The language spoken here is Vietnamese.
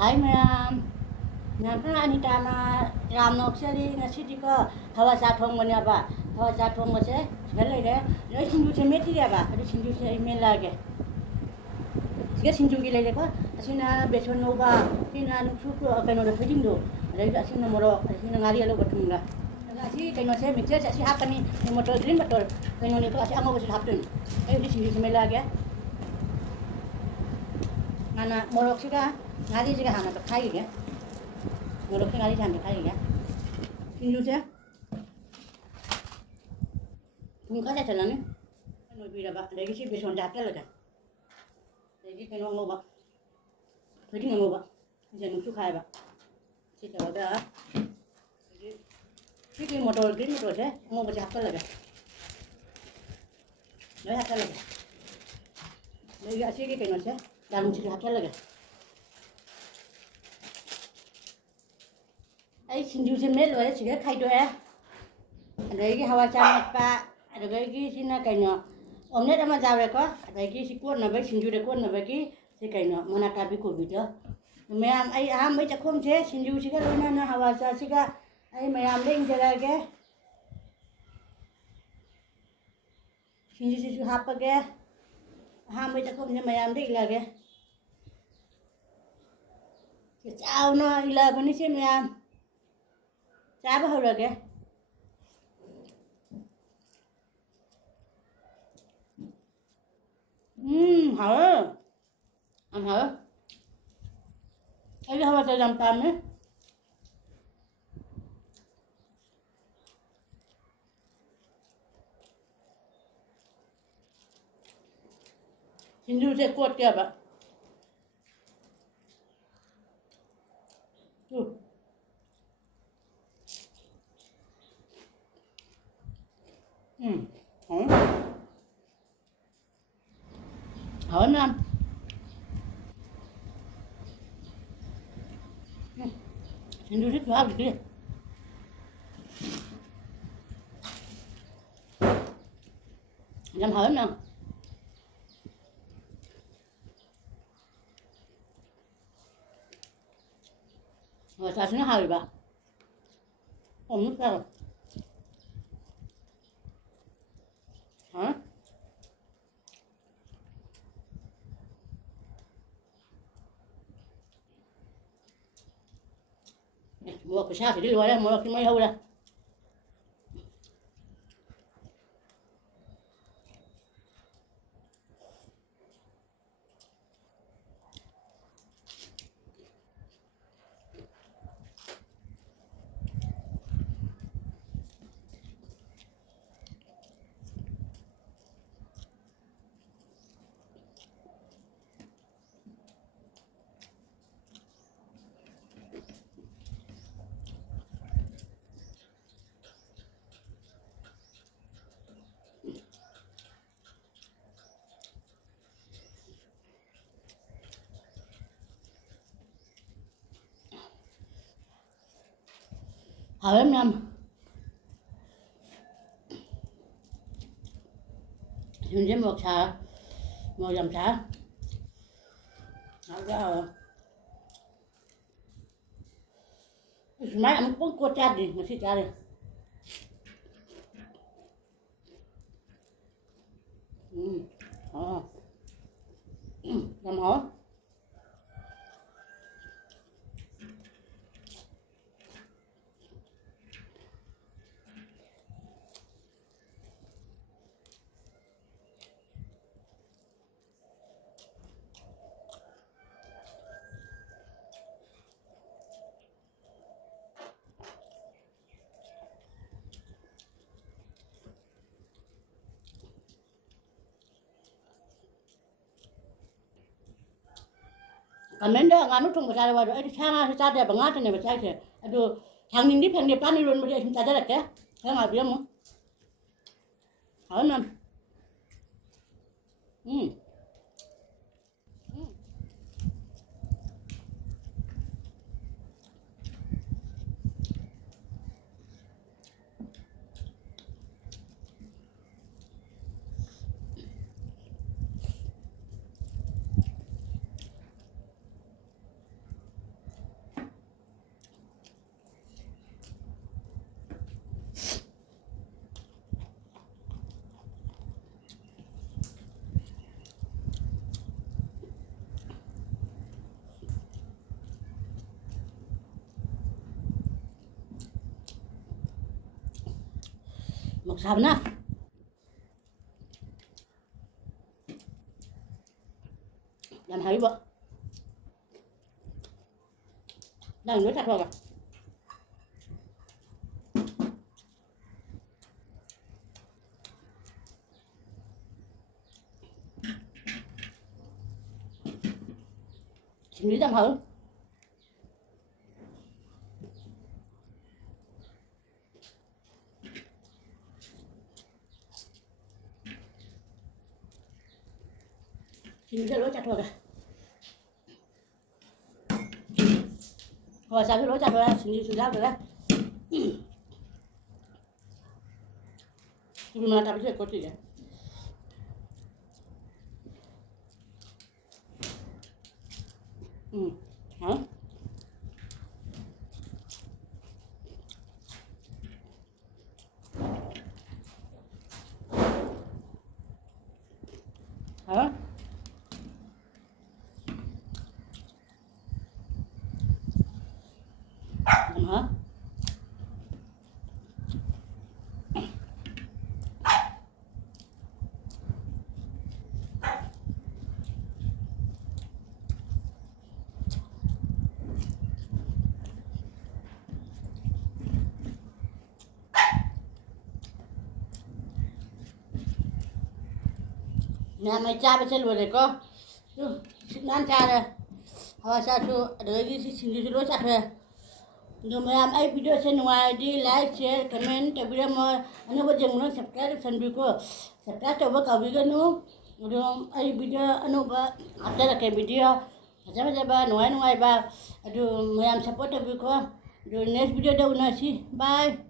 Hai ma'am. Nampun Anita na Ramnok seri nasi diko hawa sathong banya ba. Hawa sathong base segalai deh. Lai sinju se meti dia ba. Ada sinju se email lagi. Sega sinju gila deh ko. Asina beson no ba. Sina nuksu ko apa no dah fitting do. Lai asina moro asina ngali alo batunga. Asi kaino se meti asi hapani motor green motor. Kaino ni to asi amo basi haptun. Di sinju se email lagi. Nana morok siga ngali siga hana to khai ge. Morok ngali jam khai ge. Sinju se Mungkin saya jalan ni, kan lebih dah. Lagi sih besok jatuh lagi. Lagi kan orang ngobak, lagi ngobak, jangan nusuk kaya bak. Sih coba dah. Lagi motor green motor saya, ngobak jatuh lagi. Lagi jatuh lagi. Lagi asyik kan macam, dalam sih jatuh lagi. Ay sinju semel wala sih kaya doa. Lagi hawa camat pak. Ada lagi sini kayaknya omnya sama jawa ko, ada lagi si kuat nabe sinju deh kuat nabe ki si kayaknya mana tapi ko video. Mayam ay aham ay cakom je sinju sih kan luna na hawa sa sih kan ay mayam deh jaga ke sinju sih hapa ke aham ay cakom je mayam deh ilage. Jauh na ilah bani sih mayam, siapa hura ke? Hả? Ăn hả? Ấy không phải làm tầm ấy. Xin du sẽ cuột kìa bạn. Hả? Hả anh? Xin du thích phá được đi. Làm hở nè. Rồi sao nó hơi bà. Không nước ra rồi. Hả? Mua cái sao thì đi rồi đây, mua cái máy hâu đây. Hở lắm năm. Chúng sẽ một xà, một dòng xà. Hở ra rồi. Mấy ông cũng có cha đi, mà xí cha đi. Làm hả? Kamen dah nganu tung besar waduh, ini sangat sadar banget nih besar sih. Aduh, hangin di depan ni run macam sadar ya. Saya nggak bilang mau. Halo nam. một sầm na làm thấy bữa đang nước chặt thôi à nghĩ làm hử xin cái lối chặt thôi kìa rồi sao cái lối chặt rồi xin xin rau rồi đấy nhưng mà tao biết có gì hả hả làm hả nhà mày cha bây giờ luôn rồi có xin ăn cha rồi họ sao chú đợi cái xin đi lối chặt rồi nếu mà làm ai video trên ngoài đi like share comment cho video mà anh bây giờ muốn subscribe sang video subscribe cho vào video nữa rồi ai video anh ba ada cái video macam ba nuai ba aduh mà làm support cho video rồi next video đâu nữa bye